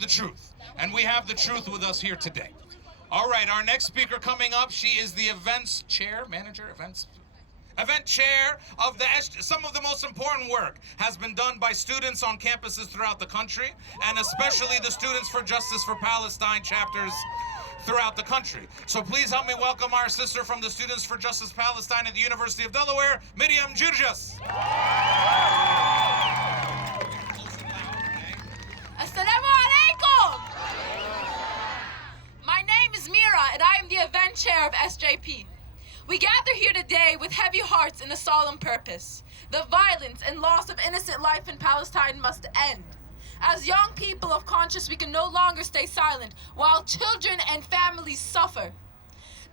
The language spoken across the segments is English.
the truth. And we have the truth with us here today. All right, our next speaker coming up, she is the event chair of some of the most important work has been done by students on campuses throughout the country, and especially the Students for Justice for Palestine chapters throughout the country. So please help me welcome our sister from the Students for Justice Palestine at the University of Delaware, Miriam Girjas. Assalamu alaikum! My name is Mira, and I am the event chair of SJP. We gather here today with heavy hearts and a solemn purpose. The violence and loss of innocent life in Palestine must end. As young people of conscience, we can no longer stay silent while children and families suffer.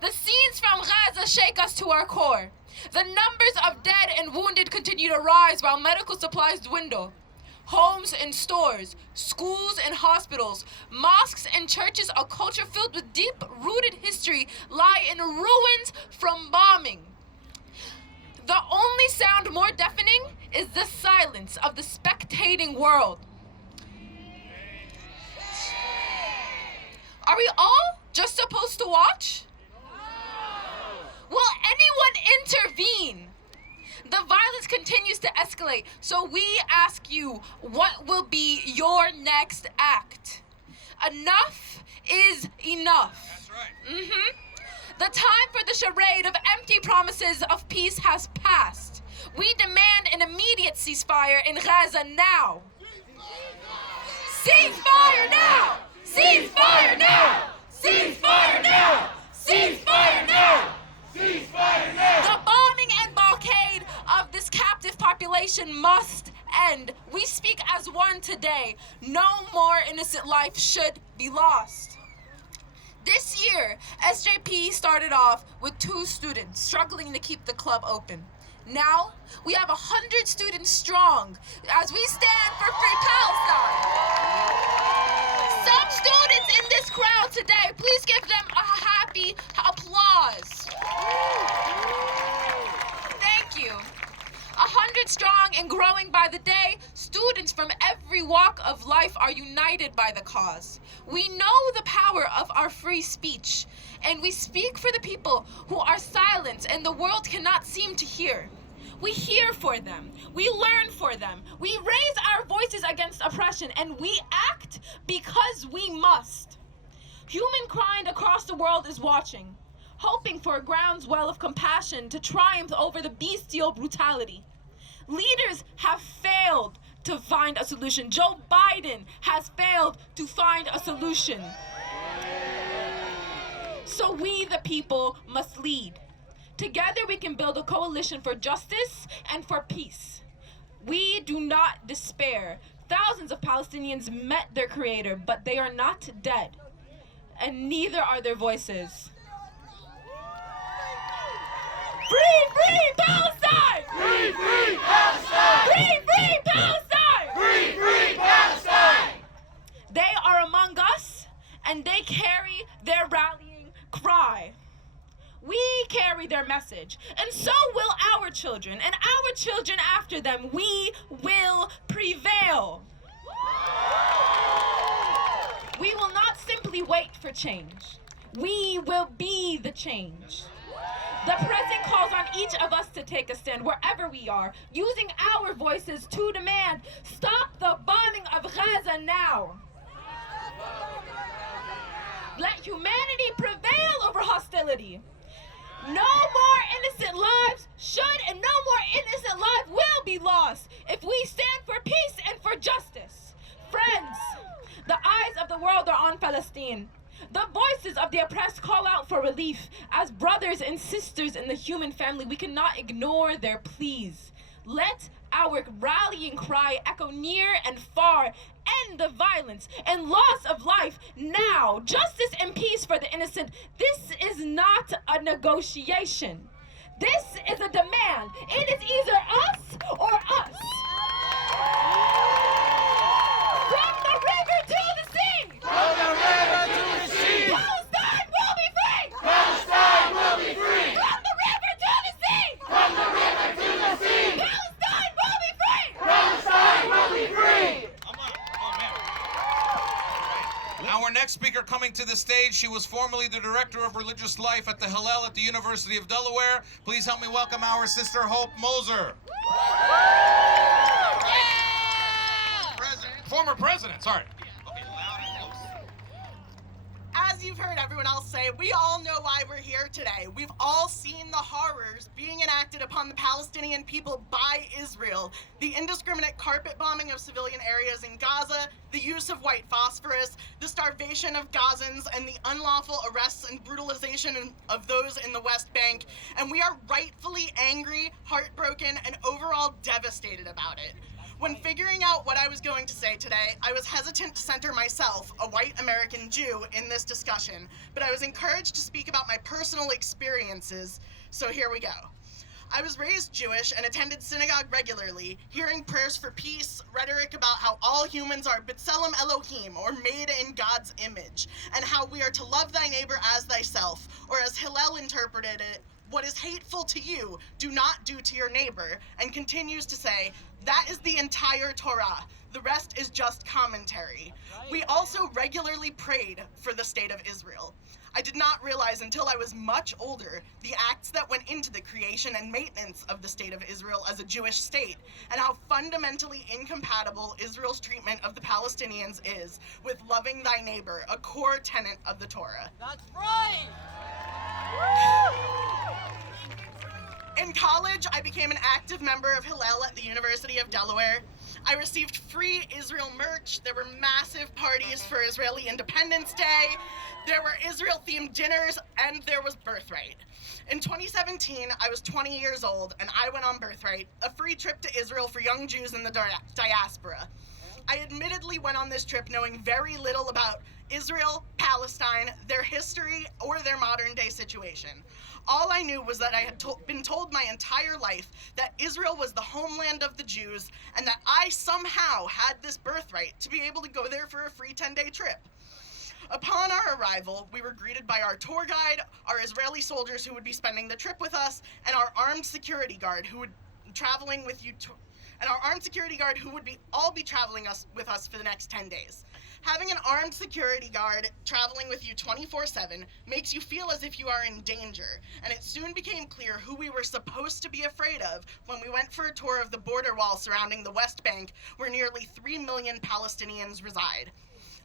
The scenes from Gaza shake us to our core. The numbers of dead and wounded continue to rise while medical supplies dwindle. Homes and stores, schools and hospitals, mosques and churches, a culture filled with deep-rooted history, lie in ruins from bombing. The only sound more deafening is the silence of the spectating world. Are we all just supposed to watch? Will anyone intervene? The violence continues to escalate, so we ask you, what will be your next act? Enough is enough. That's right. The time for the charade of empty promises of peace has passed. We demand an immediate ceasefire in Gaza now. Ceasefire now! Ceasefire now! Ceasefire now! Ceasefire now! Ceasefire now! The bombing and blockade of this captive population must end. We speak as one today. No more innocent life should be lost. This year, SJP started off with 2 students struggling to keep the club open. Now, we have 100 students strong as we stand for free Palestine. Some students in this crowd today, please give them a happy applause. Thank you. 100 strong and growing by the day, students from every walk of life are united by the cause. We know the power of our free speech, and we speak for the people who are silenced and the world cannot seem to hear. We hear for them. We learn for them. We raise our voices against oppression, and we act because we must. Humankind across the world is watching, hoping for a groundswell of compassion to triumph over the bestial brutality. Leaders have failed to find a solution. Joe Biden has failed to find a solution. So we, the people, must lead. Together we can build a coalition for justice and for peace. We do not despair. Thousands of Palestinians met their creator, but they are not dead, and neither are their voices. Free, free Palestine! Free, free Palestine! Free, free Palestine! Free, free Palestine! They are among us, and they carry their rallying cry. We carry their message, and so will our children, and our children after them. We will prevail. We will not simply wait for change. We will be the change. The present calls on each of us to take a stand wherever we are, using our voices to demand, stop the bombing of Gaza now. Let humanity prevail over hostility. No more innocent lives should, and no more innocent life will be lost if we stand for peace and for justice. Friends, the eyes of the world are on Palestine. The voices of the oppressed call out for relief. As brothers and sisters in the human family, we cannot ignore their pleas. Let our rallying cry echo near and far. End the violence and loss of life now. Justice and peace for the innocent. This is not a negotiation. This is a demand. It is either us or us. From the river to the sea. From the river to the sea. Palestine will be free. Palestine will be free. From the river to the sea. From the river to the sea. Palestine will be free. Palestine will be free. Oh man. speaker coming to the stage, she was formerly the Director of Religious Life at the Hillel at the University of Delaware. Please help me welcome our sister Hope Moser. Former president, sorry. Okay, loud and close. As you've heard everyone else say, we all know why we're here today. We've all seen the horrors being enacted upon the Palestinian people by Israel. The indiscriminate carpet bombing of civilian areas in Gaza, the use of white phosphorus, the starvation of Gazans, and the unlawful arrests and brutalization of those in the West Bank. And we are rightfully angry, heartbroken, and overall devastated about it. When figuring out what I was going to say today, I was hesitant to center myself, a white American Jew, in this discussion, but I was encouraged to speak about my personal experiences, so here we go. I was raised Jewish and attended synagogue regularly, hearing prayers for peace, rhetoric about how all humans are B'Tselem Elohim, or made in God's image, and how we are to love thy neighbor as thyself, or as Hillel interpreted it, what is hateful to you, do not do to your neighbor, and continues to say, that is the entire Torah. The rest is just commentary. We also regularly prayed for the state of Israel. I did not realize until I was much older the acts that went into the creation and maintenance of the state of Israel as a Jewish state, and how fundamentally incompatible Israel's treatment of the Palestinians is with loving thy neighbor, a core tenet of the Torah. That's right! In college, I became an active member of Hillel at the University of Delaware. I received free Israel merch. There were massive parties for Israeli Independence Day. There were Israel-themed dinners, and there was Birthright. In 2017, I was 20 years old, and I went on Birthright, a free trip to Israel for young Jews in the diaspora. I admittedly went on this trip knowing very little about Israel, Palestine, their history, or their modern-day situation. All I knew was that I had been told my entire life that Israel was the homeland of the Jews, and that I somehow had this birthright to be able to go there for a free 10-day trip. Upon our arrival, we were greeted by our tour guide, our Israeli soldiers who would be spending the trip with us, and our armed security guard who would traveling with you all be traveling with us for the next 10 days. Having an armed security guard traveling with you 24/7 makes you feel as if you are in danger, and it soon became clear who we were supposed to be afraid of when we went for a tour of the border wall surrounding the West Bank, where nearly 3 million Palestinians reside.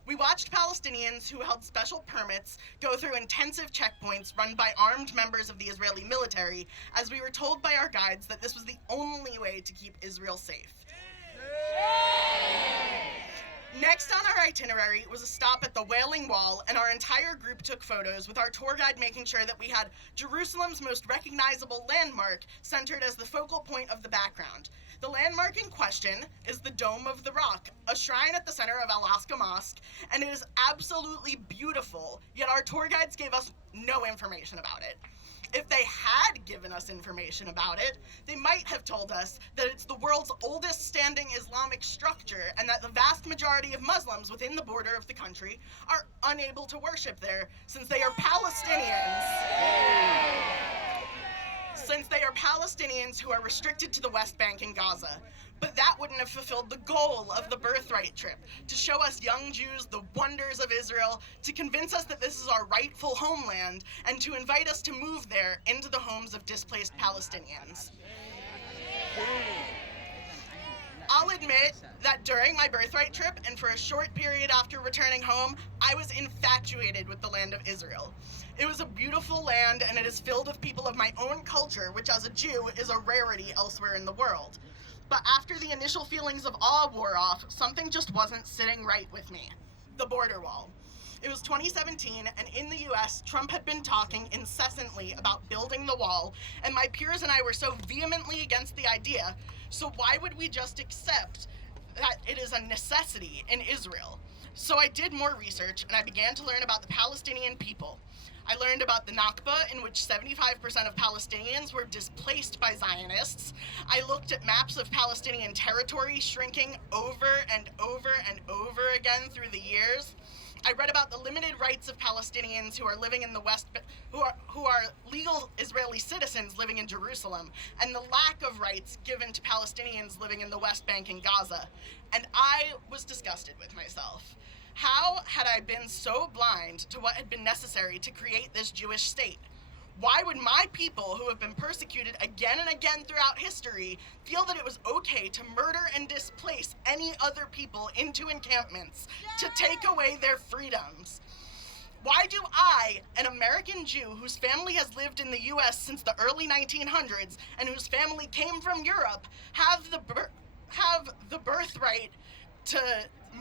We watched Palestinians who held special permits go through intensive checkpoints run by armed members of the Israeli military, as we were told by our guides that this was the only way to keep Israel safe. Next on our itinerary was a stop at the Wailing Wall, and our entire group took photos, with our tour guide making sure that we had Jerusalem's most recognizable landmark centered as the focal point of the background. The landmark in question is the Dome of the Rock, a shrine at the center of Al-Aqsa Mosque, and it is absolutely beautiful, yet our tour guides gave us no information about it. If they had given us information about it, they might have told us that it's the world's oldest standing Islamic structure, and that the vast majority of Muslims within the border of the country are unable to worship there since they are Palestinians. Since they are Palestinians who are restricted to the West Bank and Gaza. But that wouldn't have fulfilled the goal of the Birthright trip, to show us young Jews the wonders of Israel, to convince us that this is our rightful homeland, and to invite us to move there into the homes of displaced Palestinians. I'll admit that during my Birthright trip, and for a short period after returning home, I was infatuated with the land of Israel. It was a beautiful land, and it is filled with people of my own culture, which as a Jew is a rarity elsewhere in the world. But after the initial feelings of awe wore off, something just wasn't sitting right with me. The border wall. It was 2017, and in the US, Trump had been talking incessantly about building the wall, and my peers and I were so vehemently against the idea, so why would we just accept that it is a necessity in Israel? So I did more research, and I began to learn about the Palestinian people. I learned about the Nakba, in which 75% of Palestinians were displaced by Zionists. I looked at maps of Palestinian territory shrinking over and over and over again through the years. I read about the limited rights of Palestinians who are living in the West, who are legal Israeli citizens living in Jerusalem, and the lack of rights given to Palestinians living in the West Bank and Gaza. And I was disgusted with myself. How had I been so blind to what had been necessary to create this Jewish state? Why would my people, who have been persecuted again and again throughout history, feel that it was okay to murder and displace any other people into encampments to take away their freedoms? Why do I, an American Jew whose family has lived in the U.S. since the early 1900s and whose family came from Europe, have the birthright to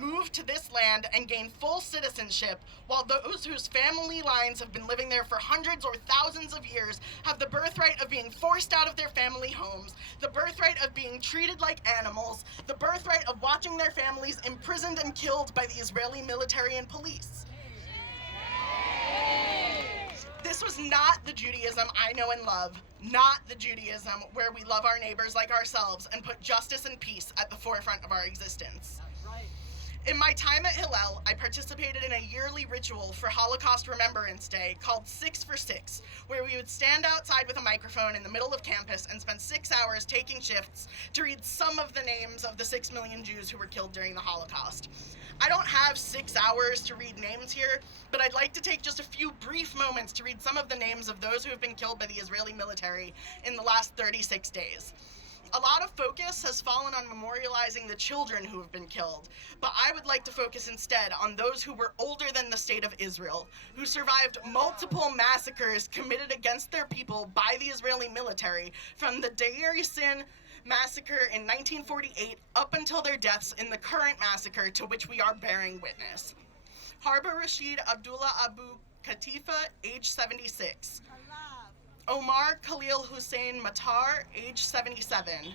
move to this land and gain full citizenship, while those whose family lines have been living there for hundreds or thousands of years have the birthright of being forced out of their family homes, the birthright of being treated like animals, the birthright of watching their families imprisoned and killed by the Israeli military and police? This was not the Judaism I know and love, not the Judaism where we love our neighbors like ourselves and put justice and peace at the forefront of our existence. In my time at Hillel, I participated in a yearly ritual for Holocaust Remembrance Day called 6 for 6, where we would stand outside with a microphone in the middle of campus and spend 6 hours taking shifts to read some of the names of the 6 million Jews who were killed during the Holocaust. I don't have 6 hours to read names here, but I'd like to take just a few brief moments to read some of the names of those who have been killed by the Israeli military in the last 36 days. A lot of focus has fallen on memorializing the children who have been killed, but I would like to focus instead on those who were older than the state of Israel, who survived multiple massacres committed against their people by the Israeli military, from the Delawareans massacre in 1948 up until their deaths in the current massacre to which we are bearing witness. Harba Rashid Abdullah Abu Katifa, age 76. Omar Khalil Hussein Matar, age 77.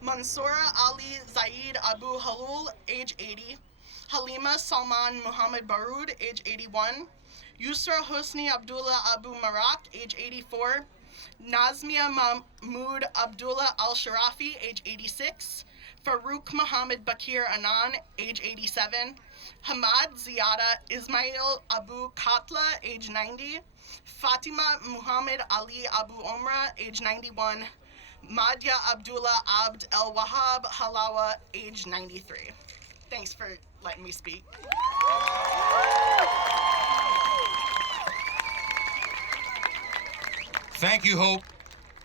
Mansoura Ali Zaid Abu Halul, age 80. Halima Salman Muhammad Baroud, age 81. Yusra Hosni Abdullah Abu Marak, age 84. Nazmia Mahmoud Abdullah Al-Sharafi, age 86. Farouk Muhammad Bakir Anan, age 87. Hamad Ziyada Ismail Abu Katla, age 90. Fatima Muhammad Ali Abu Omra, age 91. Madya Abdullah Abd El Wahab Halawa, age 93. Thanks for letting me speak. Thank you, Hope.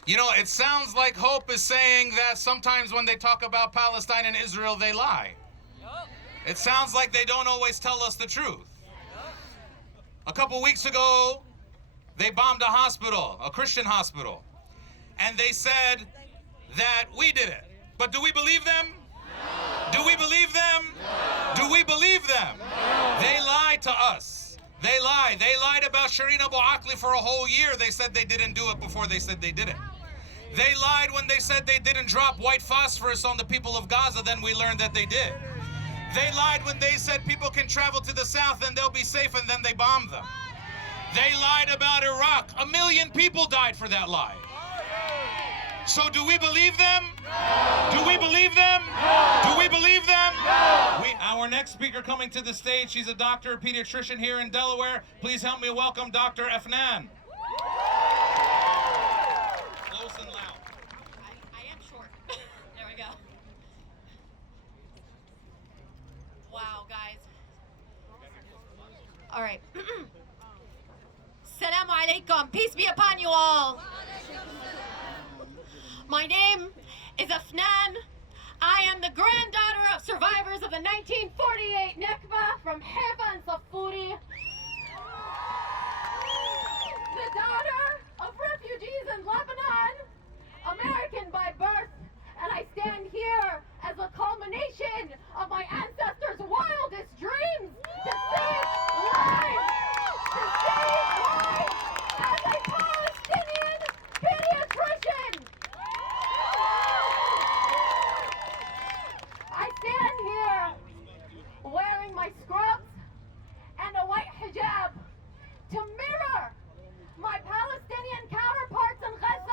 You know, it sounds like Hope is saying that sometimes when they talk about Palestine and Israel, they lie. It sounds like they don't always tell us the truth. A couple weeks ago, they bombed a hospital, a Christian hospital, and they said that we did it. But do we believe them? No. Do we believe them? No. Do we believe them? No. They lied to us. They lied. They lied about Shireen Abu Akleh for a whole year. They said they didn't do it before they said they did it. They lied when they said they didn't drop white phosphorus on the people of Gaza, then we learned that they did. They lied when they said people can travel to the south and they'll be safe, and then they bombed them. They lied about Iraq. 1 million people died for that lie. So do we believe them? No. Do we believe them? No. Do we believe them? No. Our next speaker coming to the stage, she's a doctor, a pediatrician here in Delaware. Please help me welcome Dr. Afnan. Close and loud. I am short. There we go. Wow, guys. All right. Assalamu alaikum. Peace be upon you all. My name is Afnan. I am the granddaughter of survivors of the 1948 Nakba from Haifa and Safuri. The daughter of refugees in Lebanon, American by birth, and I stand here as a culmination of my ancestors' wildest dreams to save lives! To save lives as a Palestinian pediatrician! I stand here wearing my scrubs and a white hijab to mirror my Palestinian counterparts in Gaza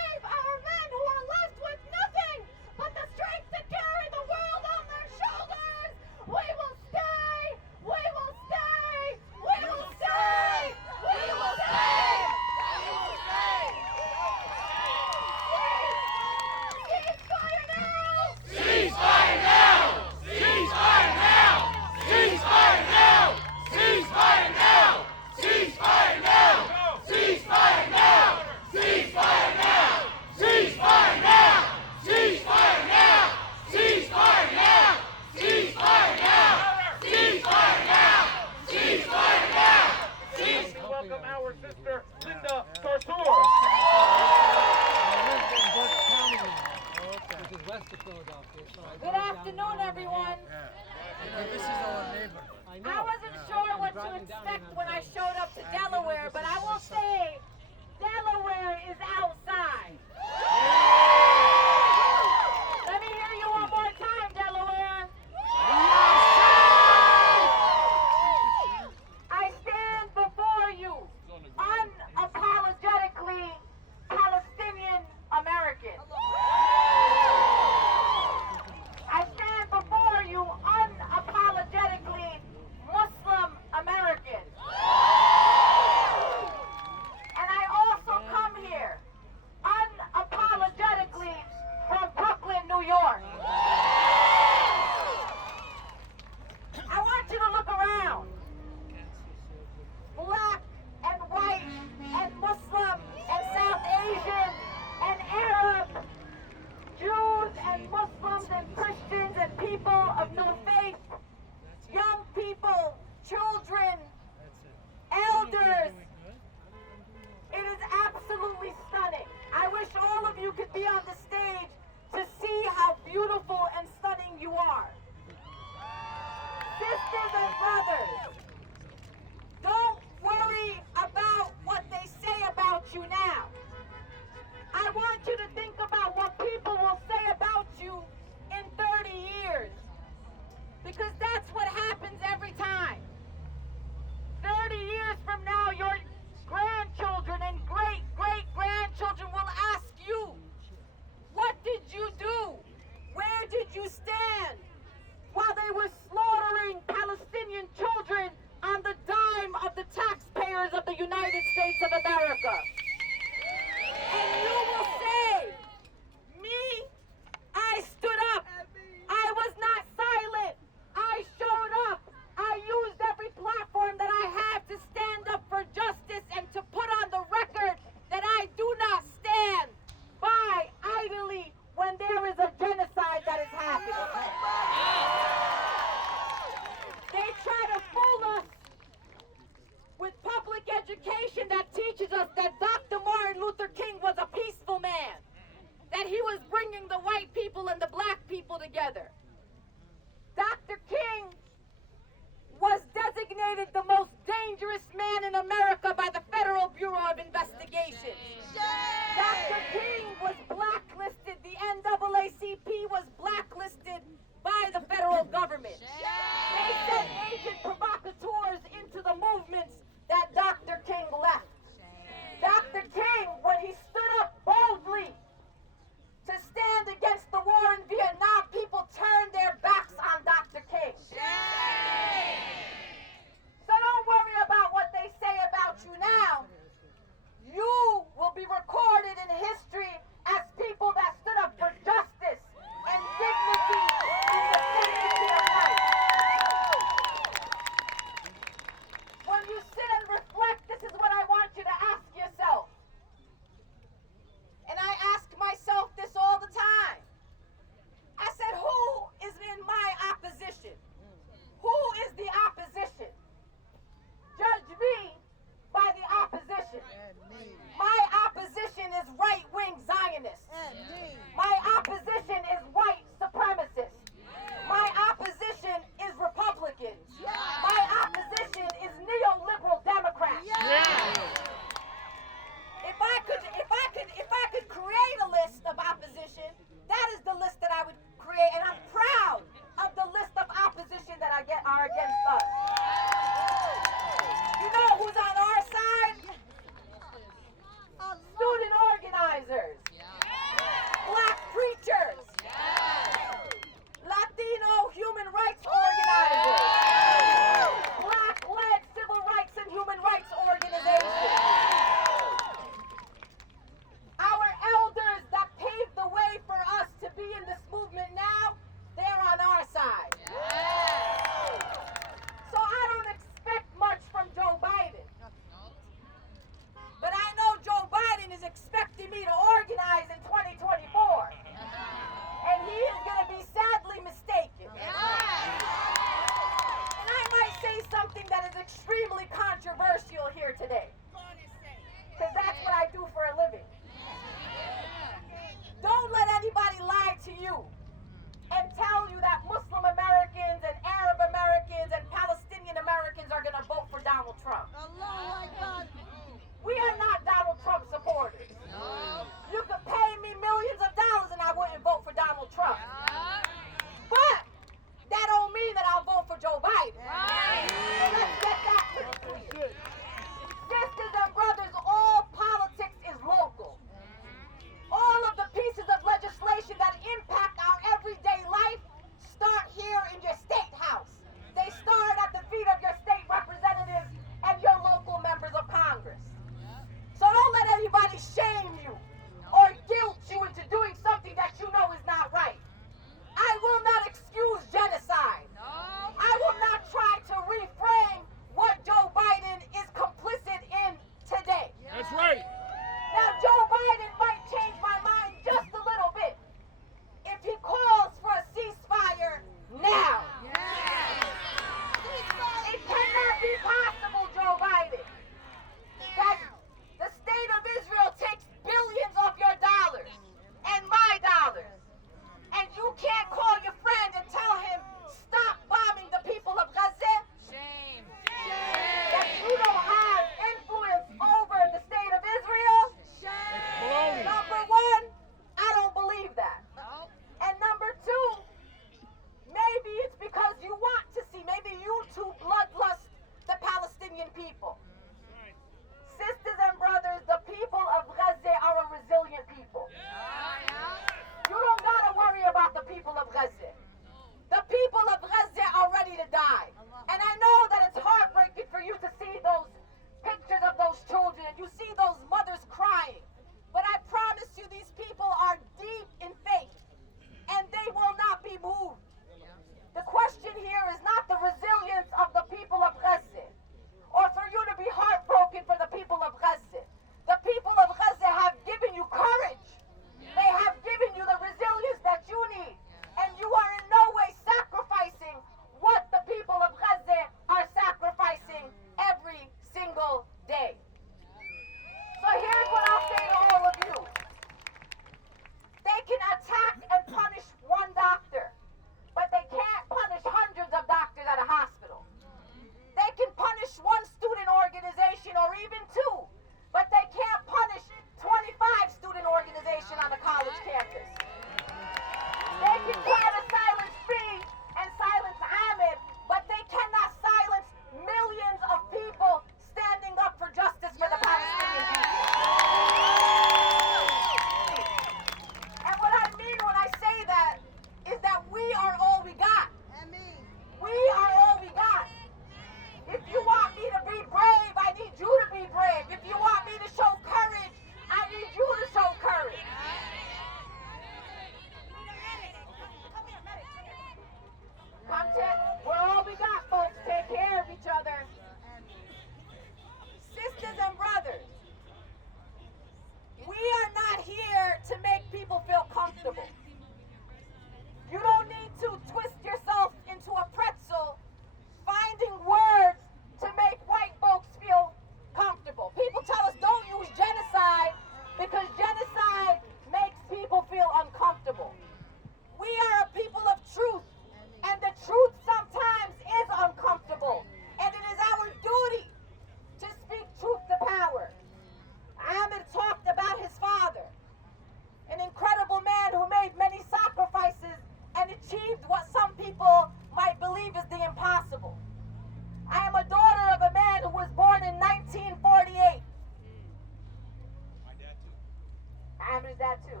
family's dad too.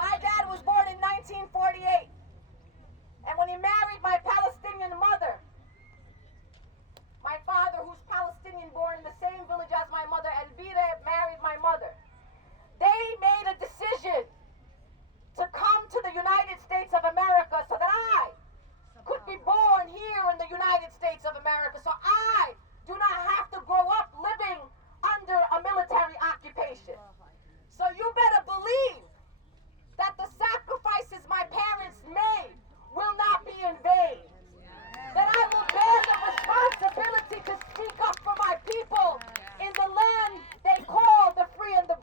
My dad was born in 1948. And when he married my Palestinian mother, my father, who's Palestinian, born in the same village as my mother, Elvira, married my mother. They made a decision to come to the United States of America so that I could be born here in the United States of America, so I do not have to grow up living under a military occupation. So you better believe that the sacrifices my parents made will not be in vain. That I will bear the responsibility to speak up for my people in the land they call the free and the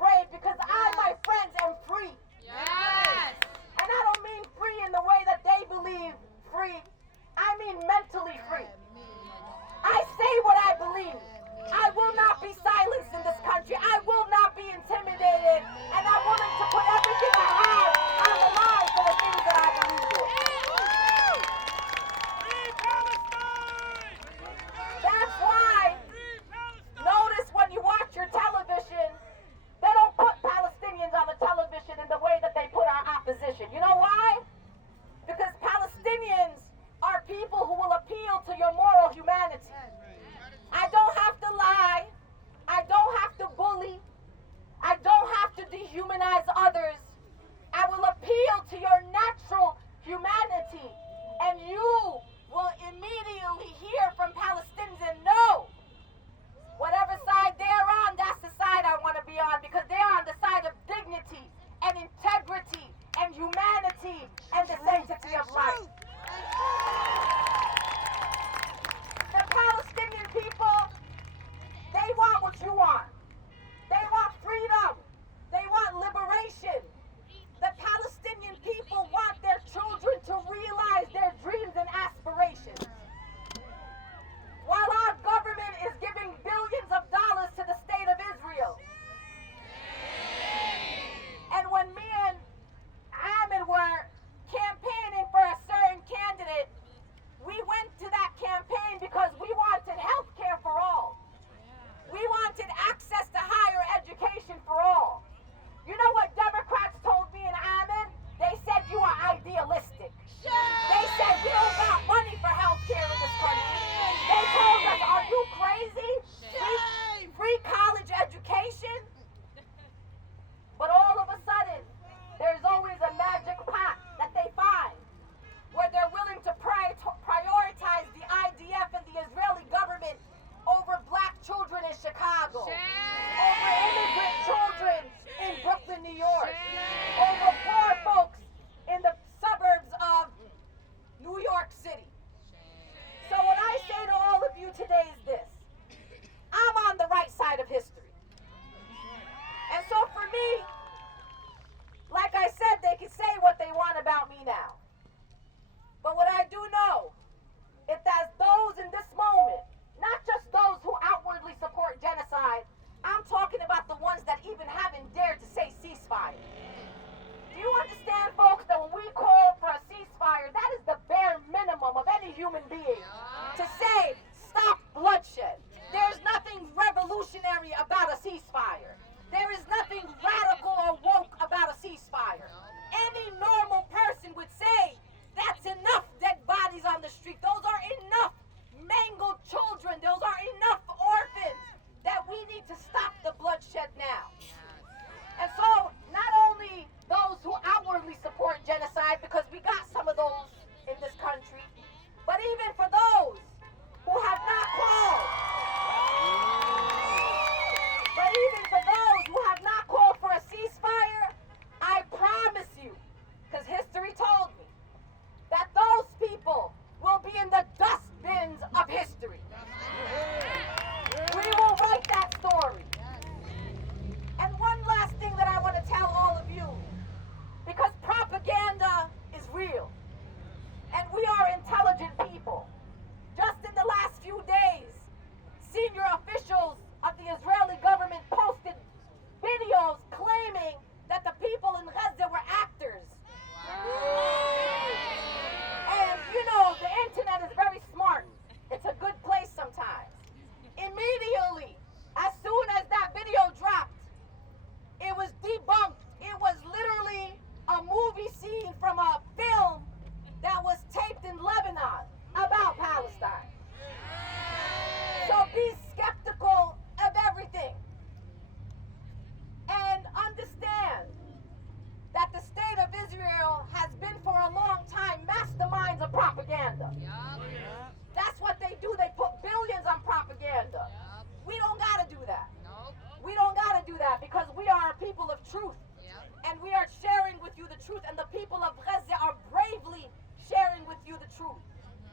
truth, and the people of Gaza are bravely sharing with you the truth.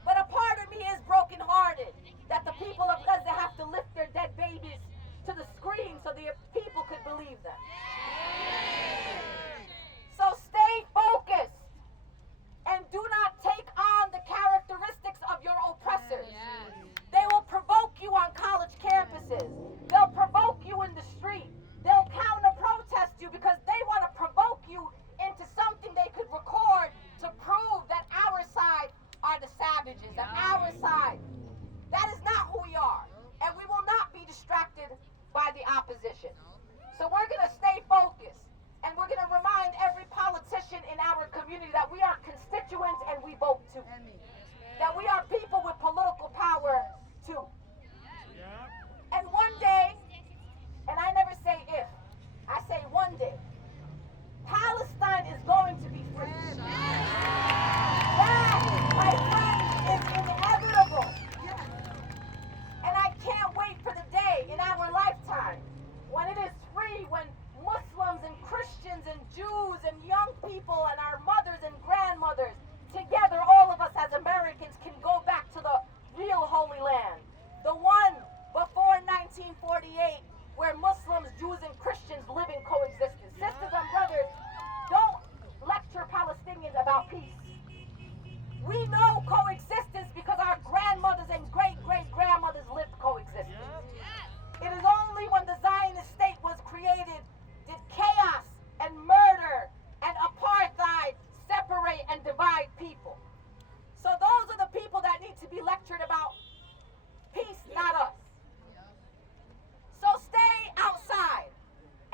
But a part of me is brokenhearted that the people of Gaza have to lift their dead babies to the screen so the people could believe them. So stay focused and do not take on the characteristics of your oppressors. They will provoke you on college campuses. They'll provoke you in the street. They'll counter-protest you because they want to provoke you into something they could record to prove that our side are the savages, that our side. That is not who we are. And we will not be distracted by the opposition. So we're going to stay focused. And we're going to remind every politician in our community that we are constituents and we vote too. That we are people with political power too. And one day, and I never say if, I say one day, Palestine is going to be free. That, my friends, is inevitable. And I can't wait for the day in our lifetime when it is free, when Muslims and Christians and Jews and young people and our mothers and grandmothers, together all of us as Americans can go back to the real Holy Land. The one before 1948 where Muslims, Jews, and Christians live in coexistence. Sisters and brothers, don't lecture Palestinians about peace. We know coexistence because our grandmothers and great-great-grandmothers lived coexistence. It is only when the Zionist state was created did chaos and murder and apartheid separate and divide people. So those are the people that need to be lectured about peace, not us. So stay outside.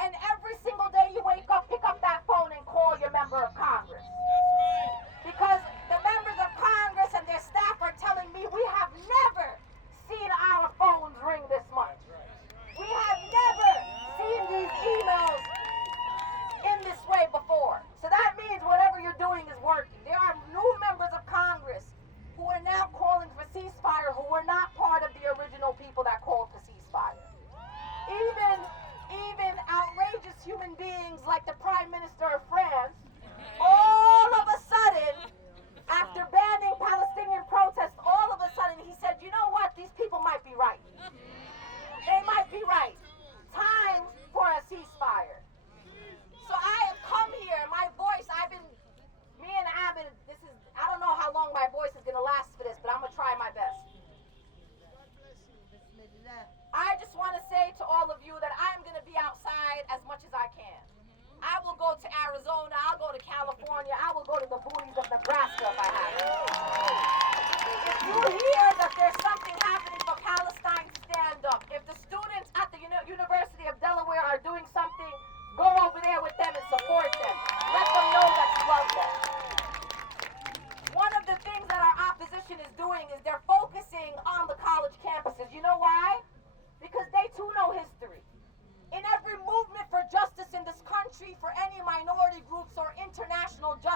And every single day you wake up, pick up that phone and call your member of Congress. Because the members of Congress and their staff are telling me we have never seen our phones ring this much. We have never seen these emails in this way before. So that means whatever you're doing is working. There are new members of Congress who are now calling for ceasefire, who were not part of the original people that called for ceasefire. Even outrageous human beings like the Prime Minister of France, all of a sudden, after banning Palestinian protests, all of a sudden he said, you know what, these people might be right. They might be right. Time for a ceasefire. So I have come here, my voice, me and Abed, I don't know how long my voice is going to last for this, but I'm going to try my best. I just want to say to all of you that I'm going to be outside as much as I can. I will go to Arizona, I'll go to California, I will go to the boonies of Nebraska if I have to. If you hear that there's something happening for Palestine, stand up. If the students at the University of Delaware are doing something, go over there with them and support them. Let them know that you love them. One of the things that our opposition is doing is they're focusing on the college campuses. You know why? Because they too know history. In every movement for justice in this country, for any minority groups or international justice,